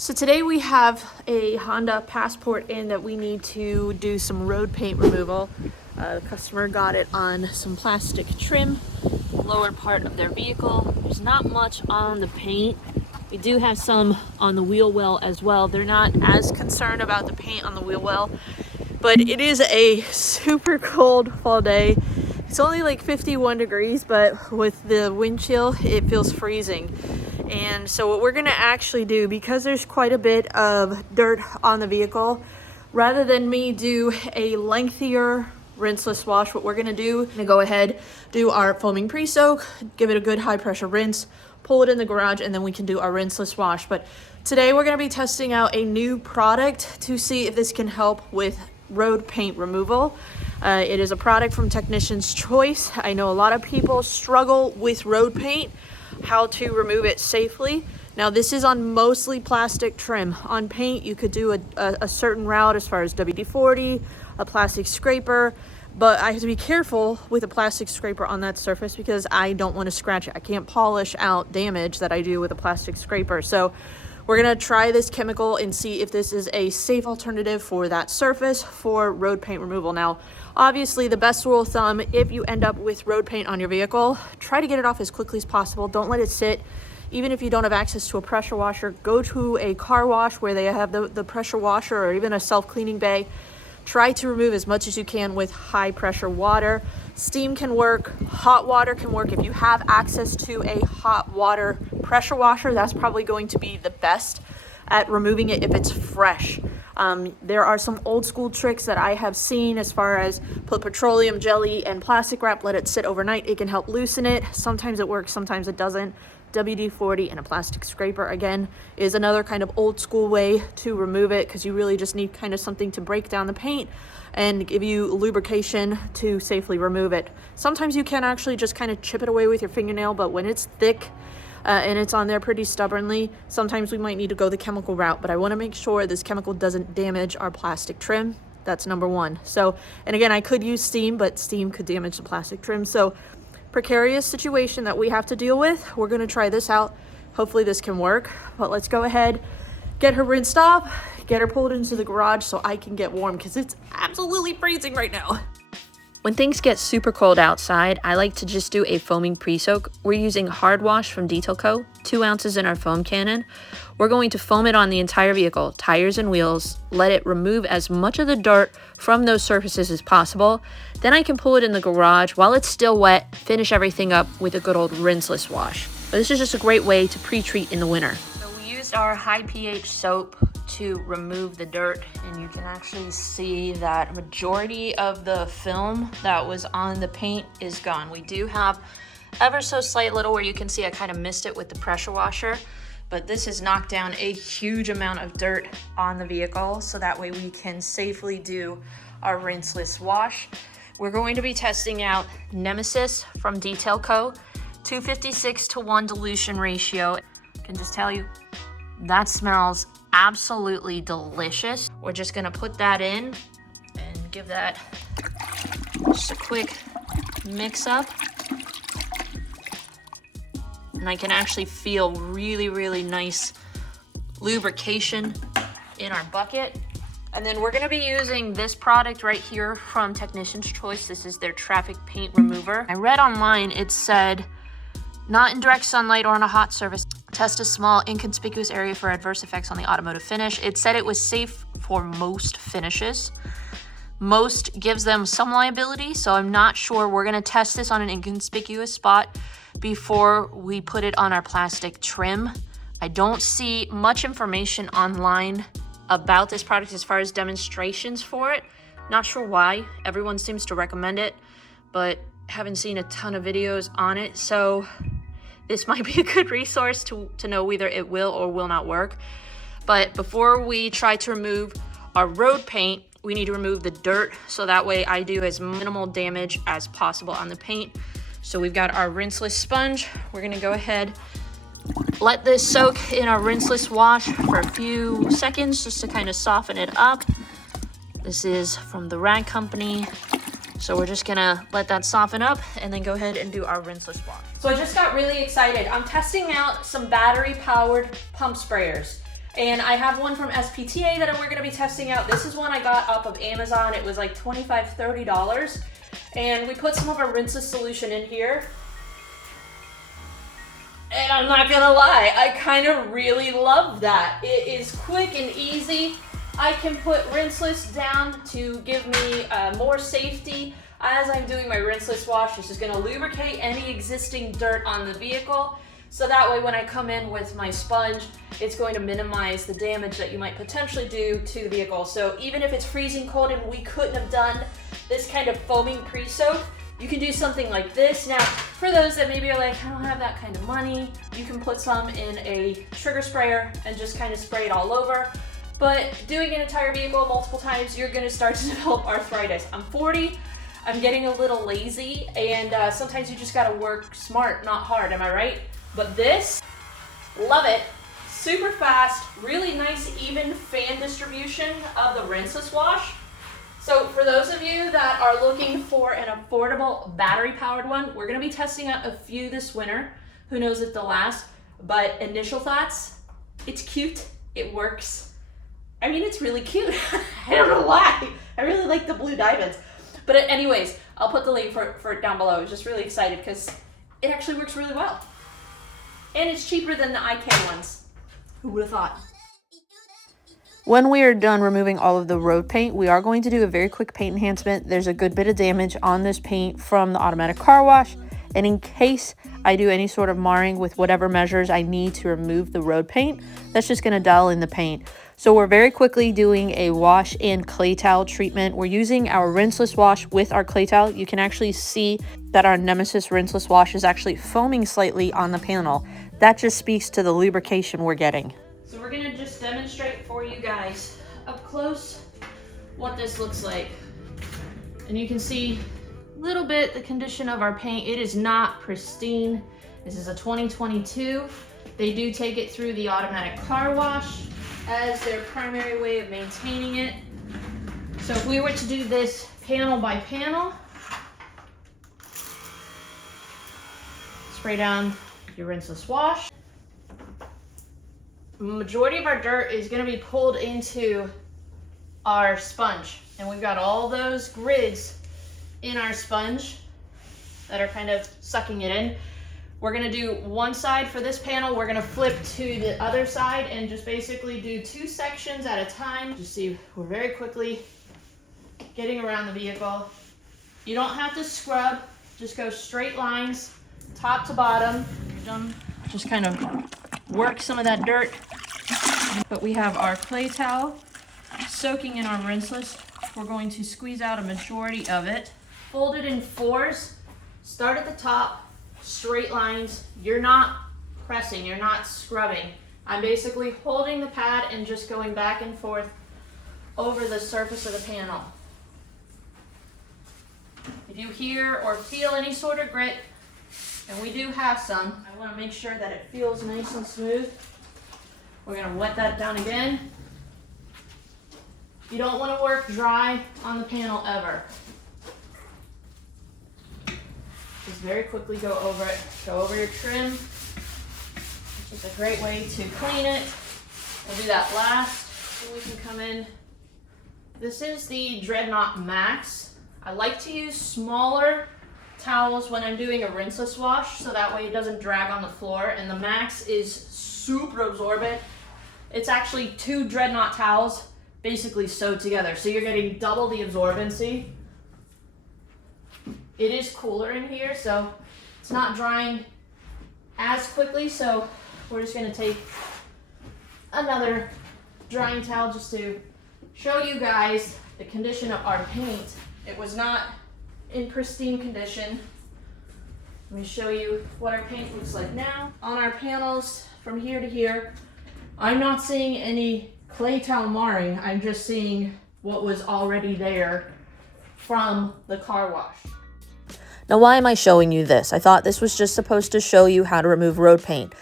So today we have a Honda Passport in that we need to do some road paint removal. The customer got it on some plastic trim, lower part of their vehicle. There's not much on the paint. We do have some on the wheel well as well. They're not as concerned about the paint on the wheel well, but it is a super cold fall day. It's only like 51 degrees, but with the wind chill, it feels freezing. And so what we're gonna actually do, because there's quite a bit of dirt on the vehicle, rather than me do a lengthier rinseless wash, what we're gonna do, go ahead, do our foaming pre-soak, give it a good high pressure rinse, pull it in the garage, and then we can do our rinseless wash. But today we're gonna be testing out a new product to see if this can help with road paint removal. It is a product from Technician's Choice. I know a lot of people struggle with road paint, how to remove it safely. Now this is on mostly plastic trim. On paint you could do a certain route as far as WD-40, a plastic scraper, but I have to be careful with a plastic scraper on that surface because I don't want to scratch it. I can't polish out damage that I do with a plastic scraper. So we're gonna try this chemical and see if this is a safe alternative for that surface for road paint removal. Now, obviously the best rule of thumb, if you end up with road paint on your vehicle, try to get it off as quickly as possible. Don't let it sit. Even if you don't have access to a pressure washer, go to a car wash where they have the pressure washer or even a self-cleaning bay. Try to remove as much as you can with high pressure water. Steam can work, hot water can work. If you have access to a hot water pressure washer, that's probably going to be the best at removing it if it's fresh. There are some old school tricks that I have seen as far as put petroleum jelly and plastic wrap, let it sit overnight. It can help loosen it. Sometimes it works, sometimes it doesn't. WD-40 and a plastic scraper, again, is another kind of old school way to remove it because you really just need kind of something to break down the paint and give you lubrication to safely remove it. Sometimes you can actually just kind of chip it away with your fingernail, but when it's thick and it's on there pretty stubbornly, sometimes we might need to go the chemical route, but I want to make sure this chemical doesn't damage our plastic trim. That's number one. So, and again, I could use steam, but steam could damage the plastic trim. So precarious situation that we have to deal with. We're going to try this out. Hopefully this can work, but let's go ahead, get her rinsed off, get her pulled into the garage so I can get warm because it's absolutely freezing right now. When things get super cold outside, I like to just do a foaming pre-soak. We're using hard wash from Detail Co., 2 ounces in our foam cannon. We're going to foam it on the entire vehicle, tires and wheels, let it remove as much of the dirt from those surfaces as possible. Then I can pull it in the garage while it's still wet, finish everything up with a good old rinseless wash. But this is just a great way to pre-treat in the winter. So we used our high pH soap to remove the dirt, and you can actually see that majority of the film that was on the paint is gone. We do have ever so slight little where you can see I kind of missed it with the pressure washer, but this has knocked down a huge amount of dirt on the vehicle so that way we can safely do our rinseless wash. We're going to be testing out Nemesis from Detail Co. 256:1 dilution ratio. I can just tell you that smells absolutely delicious. We're just gonna put that in and give that just a quick mix up. And I can actually feel really nice lubrication in our bucket. And then we're gonna be using this product right here from Technician's Choice. This is their traffic paint remover. I read online, it said, not in direct sunlight or on a hot surface. Test a small inconspicuous area for adverse effects on the automotive finish. It said it was safe for most finishes. Most gives them some liability, so I'm not sure. We're gonna test this on an inconspicuous spot before we put it on our plastic trim. I don't see much information online about this product as far as demonstrations for it. Not sure why. Everyone seems to recommend it, but haven't seen a ton of videos on it. So this might be a good resource to know whether it will or will not work. But before we try to remove our road paint, we need to remove the dirt so that way I do as minimal damage as possible on the paint. So we've got our rinseless sponge. We're gonna go ahead, let this soak in our rinseless wash for a few seconds just to kind of soften it up. This is from the Rag Company. So we're just gonna let that soften up and then go ahead and do our rinseless wash. So I just got really excited. I'm testing out some battery powered pump sprayers. And I have one from SPTA that we're gonna be testing out. This is one I got off of Amazon. It was like $25, $30. And we put some of our rinseless solution in here. And I'm not gonna lie, I kind of really love that. It is quick and easy. I can put rinseless down to give me more safety as I'm doing my rinseless wash. This is gonna lubricate any existing dirt on the vehicle. So that way when I come in with my sponge, it's going to minimize the damage that you might potentially do to the vehicle. So even if it's freezing cold and we couldn't have done this kind of foaming pre-soak, you can do something like this. Now, for those that maybe are like, I don't have that kind of money, you can put some in a sugar sprayer and just kind of spray it all over. But doing an entire vehicle multiple times, you're gonna start to develop arthritis. I'm 40, I'm getting a little lazy, and sometimes you just gotta work smart, not hard, am I right? But this, love it. Super fast, really nice even fan distribution of the rinseless wash. So for those of you that are looking for an affordable battery-powered one, we're gonna be testing out a few this winter. Who knows if they'll last, but initial thoughts, it's cute, it works. I mean, it's really cute. I don't know why. I really like the blue diamonds. But anyways, I'll put the link for it down below. I was just really excited because it actually works really well. And it's cheaper than the iCan ones. Who would have thought? When we are done removing all of the road paint, we are going to do a very quick paint enhancement. There's a good bit of damage on this paint from the automatic car wash. And in case I do any sort of marring with whatever measures I need to remove the road paint, that's just going to dull in the paint. So we're very quickly doing a wash and clay towel treatment. We're using our rinseless wash with our clay towel. You can actually see that our Nemesis rinseless wash is actually foaming slightly on the panel. That just speaks to the lubrication we're getting. So we're gonna just demonstrate for you guys up close what this looks like. And you can see a little bit the condition of our paint. It is not pristine. This is a 2022. They do take it through the automatic car wash as their primary way of maintaining it. So if we were to do this panel by panel, spray down your rinseless wash. The majority of our dirt is going to be pulled into our sponge, and we've got all those grids in our sponge that are kind of sucking it in. We're going to do one side for this panel. We're going to flip to the other side and just basically do 2 sections at a time. Just see, we're very quickly getting around the vehicle. You don't have to scrub, just go straight lines, top to bottom. Just kind of work some of that dirt. But we have our clay towel soaking in our rinseless. We're going to squeeze out a majority of it. Fold it in 4s. Start at the top, straight lines. You're not pressing, you're not scrubbing. I'm basically holding the pad and just going back and forth over the surface of the panel. If you hear or feel any sort of grit, and we do have some, I want to make sure that it feels nice and smooth. We're going to wet that down again. You don't want to work dry on the panel ever. Just very quickly go over it. Go over your trim. It's just a great way to clean it. We'll do that last. And we can come in. This is the Dreadnought Max. I like to use smaller towels when I'm doing a rinseless wash, so that way it doesn't drag on the floor. And the Max is super absorbent. It's actually 2 Dreadnought towels basically sewed together, so you're getting double the absorbency. It is cooler in here, so it's not drying as quickly, so we're just going to take another drying towel just to show you guys the condition of our paint. It was not in pristine condition. Let me show you what our paint looks like now. On our panels from here to here, I'm not seeing any clay towel marring. I'm just seeing what was already there from the car wash. Now, why am I showing you this? I thought this was just supposed to show you how to remove road paint.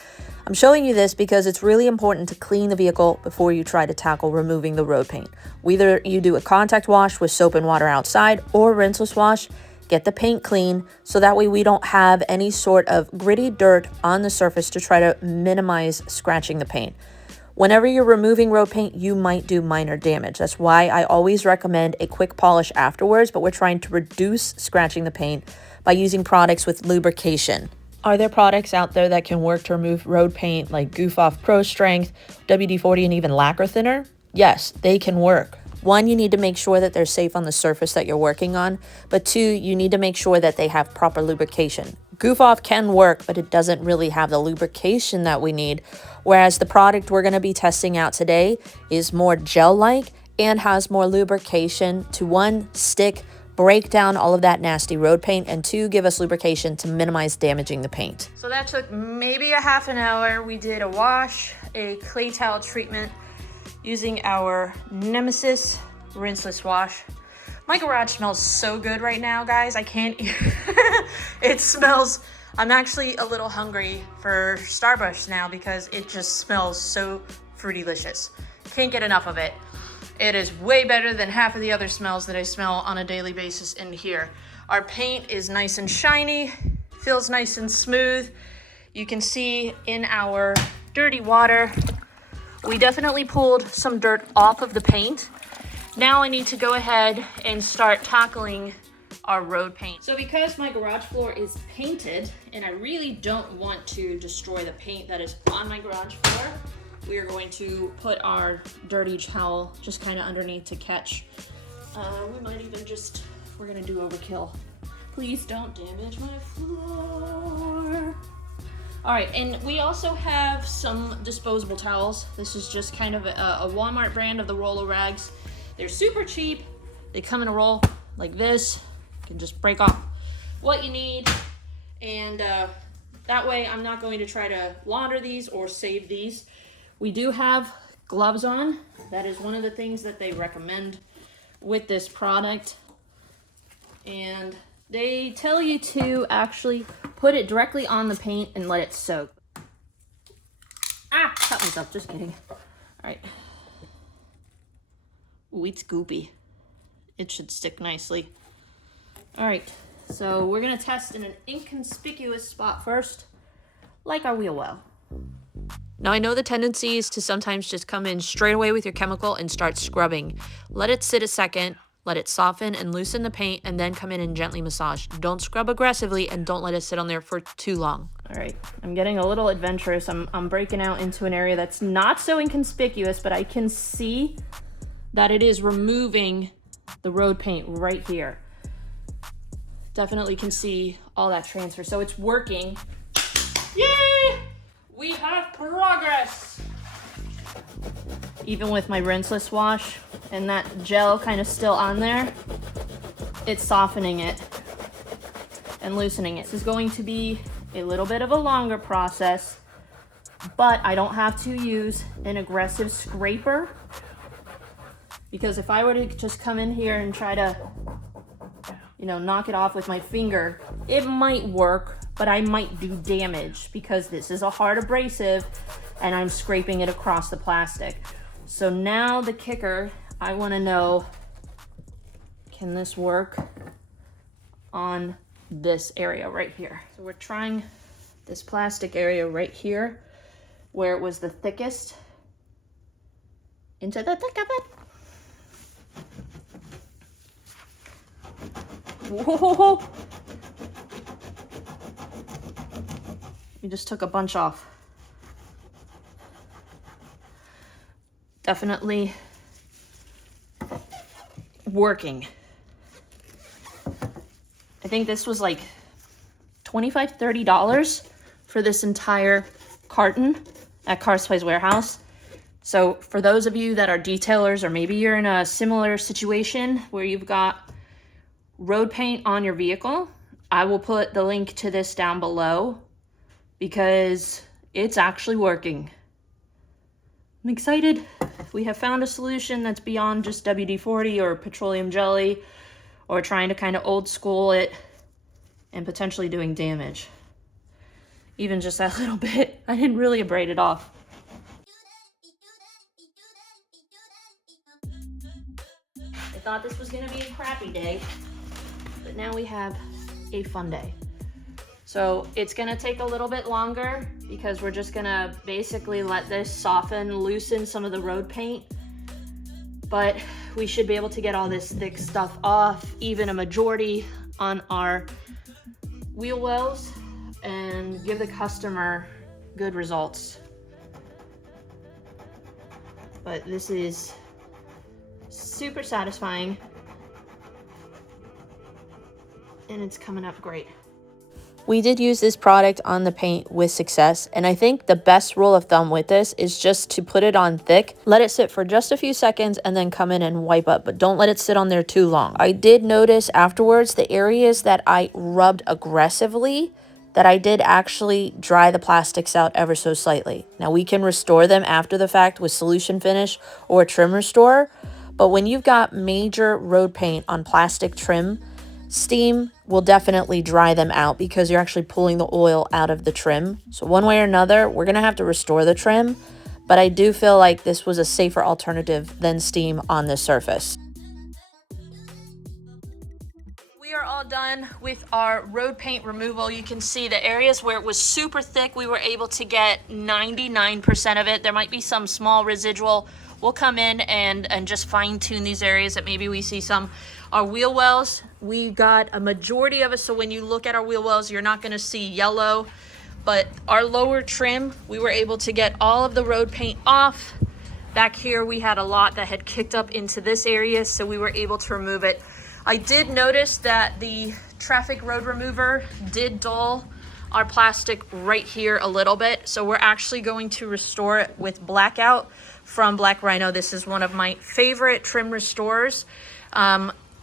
I'm showing you this because it's really important to clean the vehicle before you try to tackle removing the road paint. Whether you do a contact wash with soap and water outside or rinseless wash, get the paint clean so that way we don't have any sort of gritty dirt on the surface to try to minimize scratching the paint. Whenever you're removing road paint, you might do minor damage. That's why I always recommend a quick polish afterwards, but we're trying to reduce scratching the paint by using products with lubrication. Are there products out there that can work to remove road paint like Goof Off Pro Strength, WD-40, and even lacquer thinner? Yes, they can work. One, you need to make sure that they're safe on the surface that you're working on, but two, you need to make sure that they have proper lubrication. Goof Off can work, but it doesn't really have the lubrication that we need, whereas the product we're going to be testing out today is more gel-like and has more lubrication to one, stick, break down all of that nasty road paint, and two, give us lubrication to minimize damaging the paint. So that took maybe a half an hour. We did a wash, a clay towel treatment using our Nemesis rinseless wash. My garage smells so good right now, guys. I can't, it smells, I'm actually a little hungry for Starburst now because it just smells so fruity-licious. Can't get enough of it. It is way better than half of the other smells that I smell on a daily basis in here. Our paint is nice and shiny, feels nice and smooth. You can see in our dirty water, we definitely pulled some dirt off of the paint. Now I need to go ahead and start tackling our road paint. So because my garage floor is painted and I really don't want to destroy the paint that is on my garage floor, we are going to put our dirty towel just kind of underneath to catch. We might even just, we're gonna do overkill. Please don't damage my floor. All right, and we also have some disposable towels. This is just kind of a Walmart brand of the roller rags. They're super cheap. They come in a roll like this. You can just break off what you need. And that way I'm not going to try to launder these or save these. We do have gloves on. That is one of the things that they recommend with this product. And they tell you to actually put it directly on the paint and let it soak. Ah, cut myself, just kidding. All right. Ooh, it's goopy. It should stick nicely. All right, so we're gonna test in an inconspicuous spot first, like our wheel well. Now, I know the tendency is to sometimes just come in straight away with your chemical and start scrubbing. Let it sit a second, let it soften and loosen the paint, and then come in and gently massage. Don't scrub aggressively and don't let it sit on there for too long. All right, I'm getting a little adventurous. I'm breaking out into an area that's not so inconspicuous, but I can see that it is removing the road paint right here. Definitely can see all that transfer. So it's working. Yay! We have progress. Even with my rinseless wash and that gel kind of still on there, it's softening it and loosening it. This is going to be a little bit of a longer process, but I don't have to use an aggressive scraper, because if I were to just come in here and try to, you know, knock it off with my finger, it might work, but I might do damage because this is a hard abrasive and I'm scraping it across the plastic. So now the kicker, I want to know, can this work on this area right here? So we're trying this plastic area right here where it was the thickest into the thick of it. Whoa! We just took a bunch off. Definitely working. I think this was like $25, $30 for this entire carton at Car Supplies Warehouse. So for those of you that are detailers, or maybe you're in a similar situation where you've got road paint on your vehicle, I will put the link to this down below because it's actually working. I'm excited. We have found a solution that's beyond just WD-40 or petroleum jelly or trying to kind of old school it and potentially doing damage. Even just that little bit. I didn't really abrade it off. I thought this was gonna be a crappy day, but now we have a fun day. So it's gonna take a little bit longer because we're just gonna basically let this soften, loosen some of the road paint. But we should be able to get all this thick stuff off, even a majority on our wheel wells, and give the customer good results. But this is super satisfying, and it's coming up great. We did use this product on the paint with success, and I think the best rule of thumb with this is just to put it on thick, let it sit for just a few seconds, and then come in and wipe up, but don't let it sit on there too long. I did notice afterwards the areas that I rubbed aggressively, that I did actually dry the plastics out ever so slightly. Now we can restore them after the fact with solution finish or trim restore, but when you've got major road paint on plastic trim, steam will definitely dry them out because you're actually pulling the oil out of the trim. So one way or another, we're gonna have to restore the trim, but I do feel like this was a safer alternative than steam on this surface. We are all done with our road paint removal. You can see the areas where it was super thick, we were able to get 99% of it. There might be some small residual. We'll come in and just fine tune these areas that maybe we see some. Our wheel wells, we got a majority of it, so when you look at our wheel wells, you're not gonna see yellow, but our lower trim, we were able to get all of the road paint off. Back here, we had a lot that had kicked up into this area, so we were able to remove it. I did notice that the traffic road remover did dull our plastic right here a little bit, so we're actually going to restore it with Blackout from Black Rhino. This is one of my favorite trim restorers.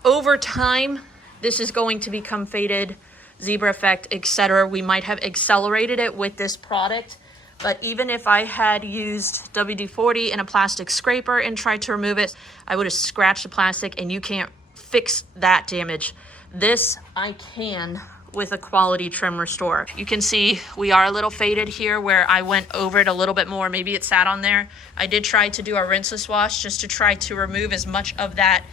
Over time, this is going to become faded, zebra effect, etc. We might have accelerated it with this product, but even if I had used WD-40 and a plastic scraper and tried to remove it, I would have scratched the plastic, and you can't fix that damage. This I can with a quality trim restorer. You can see we are a little faded here where I went over it a little bit more. Maybe it sat on there. I did try to do our rinseless wash just to try to remove as much of that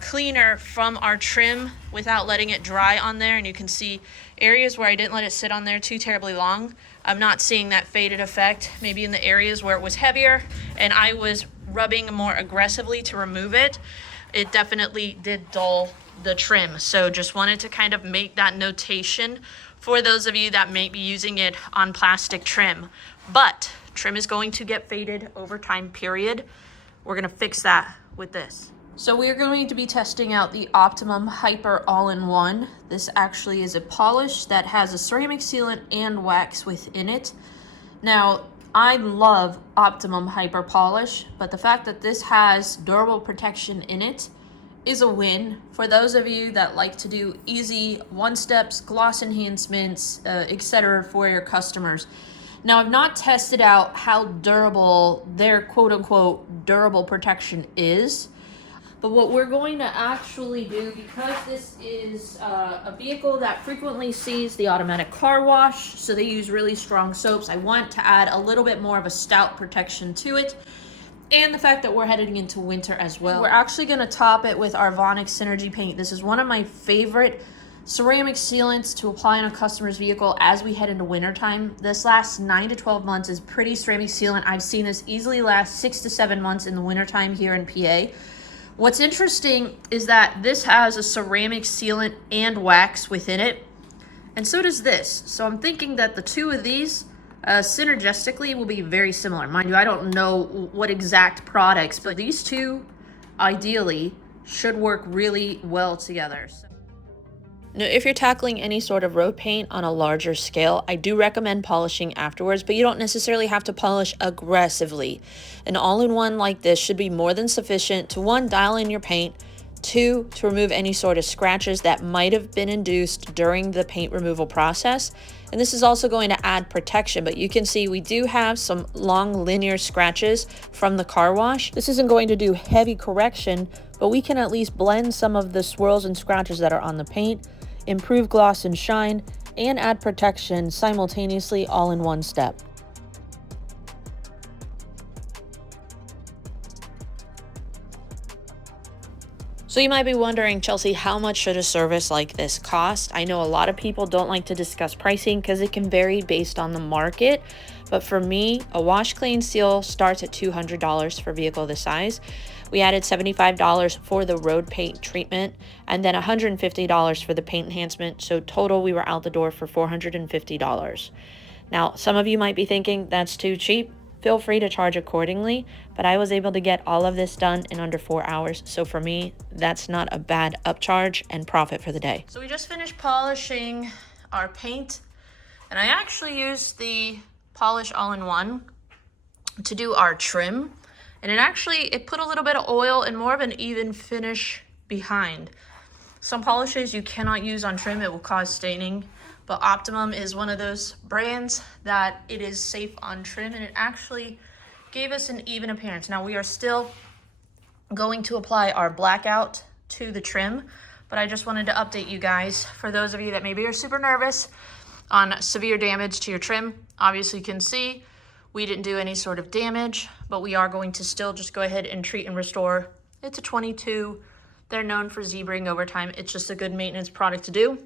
cleaner from our trim without letting it dry on there, and you can see areas where I didn't let it sit on there too terribly long. I'm not seeing that faded effect. Maybe in the areas where it was heavier and I was rubbing more aggressively to remove it, it definitely did dull the trim. So just wanted to kind of make that notation for those of you that may be using it on plastic trim. But trim is going to get faded over time, period. We're gonna fix that with this. So we're going to be testing out the Optimum Hyper All-in-One. This actually is a polish that has a ceramic sealant and wax within it. Now, I love Optimum Hyper Polish, but the fact that this has durable protection in it is a win for those of you that like to do easy one-steps, gloss enhancements, etc. for your customers. Now, I've not tested out how durable their quote-unquote durable protection is. But what we're going to actually do, because this is a vehicle that frequently sees the automatic car wash, so they use really strong soaps, I want to add a little bit more of a stout protection to it. And the fact that we're heading into winter as well. We're actually going to top it with our Vonix Synergy paint. This is one of my favorite ceramic sealants to apply on a customer's vehicle as we head into wintertime. This lasts 9 to 12 months, is pretty ceramic sealant. I've seen this easily last 6 to 7 months in the wintertime here in PA. What's interesting is that this has a ceramic sealant and wax within it, and so does this. So I'm thinking that the two of these synergistically will be very similar. Mind you, I don't know what exact products, but these two ideally should work really well together. Now, if you're tackling any sort of road paint on a larger scale, I do recommend polishing afterwards, but you don't necessarily have to polish aggressively. An all-in-one like this should be more than sufficient to, 1, dial in your paint, 2, to remove any sort of scratches that might have been induced during the paint removal process. And this is also going to add protection, but you can see we do have some long linear scratches from the car wash. This isn't going to do heavy correction, but we can at least blend some of the swirls and scratches that are on the paint, improve gloss and shine, and add protection simultaneously, all in one step. So you might be wondering, Chelsea, how much should a service like this cost? I know a lot of people don't like to discuss pricing because it can vary based on the market. But for me, a wash clean seal starts at $200 for a vehicle this size. We added $75 for the road paint treatment and then $150 for the paint enhancement. So total, we were out the door for $450. Now, some of you might be thinking that's too cheap. Feel free to charge accordingly, but I was able to get all of this done in under 4 hours. So for me, that's not a bad upcharge and profit for the day. So we just finished polishing our paint, and I actually used the polish all-in-one to do our trim. And it put a little bit of oil and more of an even finish behind. Some polishes you cannot use on trim, it will cause staining. But Optimum is one of those brands that it is safe on trim, and it actually gave us an even appearance. Now we are still going to apply our blackout to the trim, but I just wanted to update you guys for those of you that maybe are super nervous on severe damage to your trim. Obviously you can see we didn't do any sort of damage, but we are going to still just go ahead and treat and restore. It's a 22. They're known for zebraing over time. It's just a good maintenance product to do.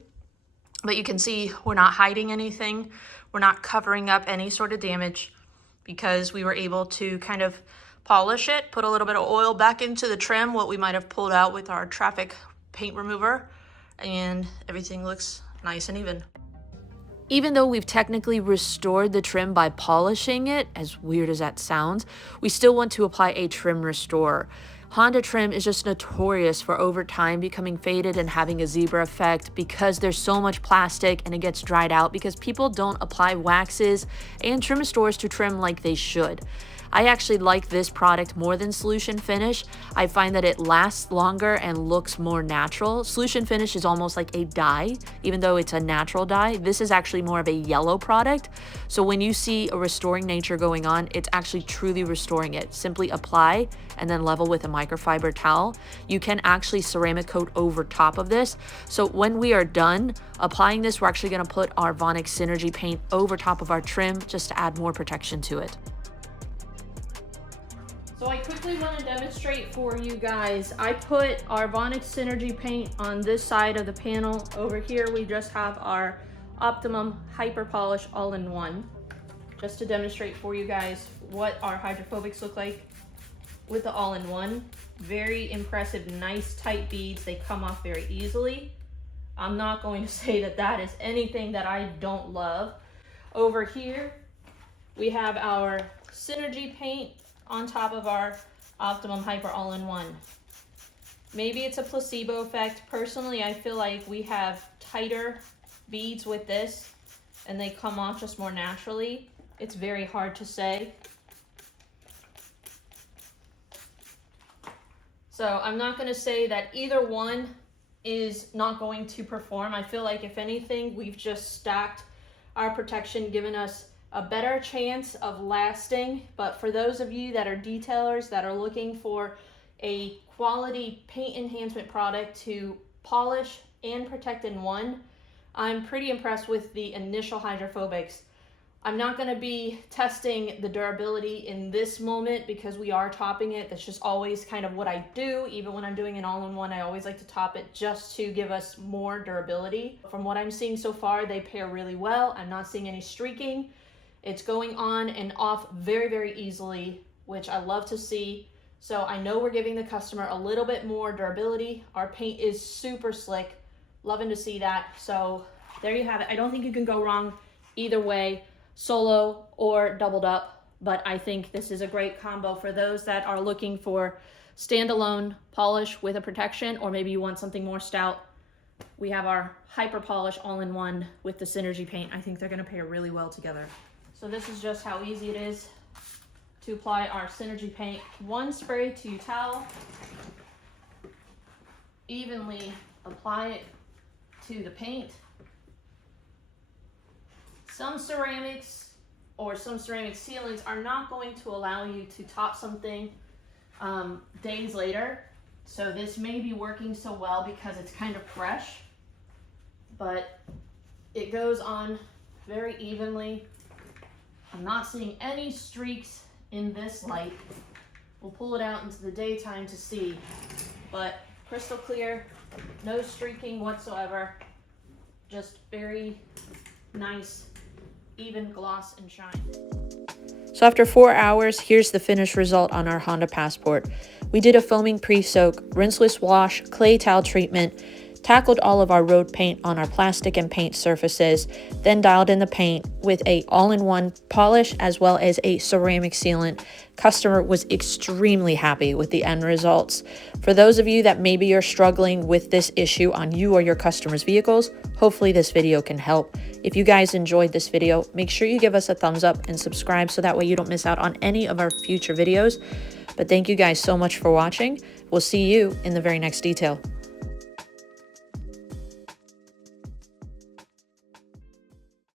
But you can see we're not hiding anything. We're not covering up any sort of damage because we were able to kind of polish it, put a little bit of oil back into the trim, what we might have pulled out with our traffic paint remover, and everything looks nice and even. Even though we've technically restored the trim by polishing it, as weird as that sounds, we still want to apply a trim restore. Honda trim is just notorious for over time becoming faded and having a zebra effect because there's so much plastic and it gets dried out because people don't apply waxes and trim restores to trim like they should. I actually like this product more than Solution Finish. I find that it lasts longer and looks more natural. Solution Finish is almost like a dye, even though it's a natural dye. This is actually more of a yellow product. So when you see a restoring nature going on, it's actually truly restoring it. Simply apply and then level with a microfiber towel. You can actually ceramic coat over top of this. So when we are done applying this, we're actually gonna put our Vonix Synergy paint over top of our trim just to add more protection to it. So I quickly want to demonstrate for you guys. I put our Vonix Synergy paint on this side of the panel. Over here we just have our Optimum Hyper Polish all-in-one. Just to demonstrate for you guys what our hydrophobics look like with the all-in-one. Very impressive, nice tight beads. They come off very easily. I'm not going to say that that is anything that I don't love. Over here we have our Synergy paint on top of our Optimum Hyper all-in-one. Maybe it's a placebo effect. Personally, I feel like we have tighter beads with this and they come off just more naturally. It's very hard to say. So I'm not going to say that either one is not going to perform. I feel like if anything, we've just stacked our protection, given us a better chance of lasting. But for those of you that are detailers that are looking for a quality paint enhancement product to polish and protect in one, I'm pretty impressed with the initial hydrophobics. I'm not going to be testing the durability in this moment because we are topping it. That's just always kind of what I do. Even when I'm doing an all-in-one, I always like to top it just to give us more durability. From what I'm seeing so far, they pair really well. I'm not seeing any streaking. It's going on and off very, very easily, which I love to see. So I know we're giving the customer a little bit more durability. Our paint is super slick. Loving to see that. So there you have it. I don't think you can go wrong either way, solo or doubled up. But I think this is a great combo for those that are looking for standalone polish with a protection, or maybe you want something more stout. We have our Hyper Polish all-in-one with the Synergy paint. I think they're going to pair really well together. So this is just how easy it is to apply our Synergy paint. One spray to towel. Evenly apply it to the paint. Some ceramics or some ceramic sealants are not going to allow you to top something days later. So this may be working so well because it's kind of fresh, but it goes on very evenly. I'm not seeing any streaks in this light. We'll pull it out into the daytime to see, but Crystal clear, no streaking whatsoever. Just very nice, even gloss and shine. So after 4 hours, here's the finished result on our Honda Passport. We did a foaming pre-soak, rinseless wash, clay towel treatment, tackled all of our road paint on our plastic and paint surfaces, then dialed in the paint with a all-in-one polish as well as a ceramic sealant. Customer was extremely happy with the end results. For those of you that maybe are struggling with this issue on you or your customers' vehicles, hopefully this video can help. If you guys enjoyed this video, make sure you give us a thumbs up and subscribe so that way you don't miss out on any of our future videos. But thank you guys so much for watching. We'll see you in the very next detail.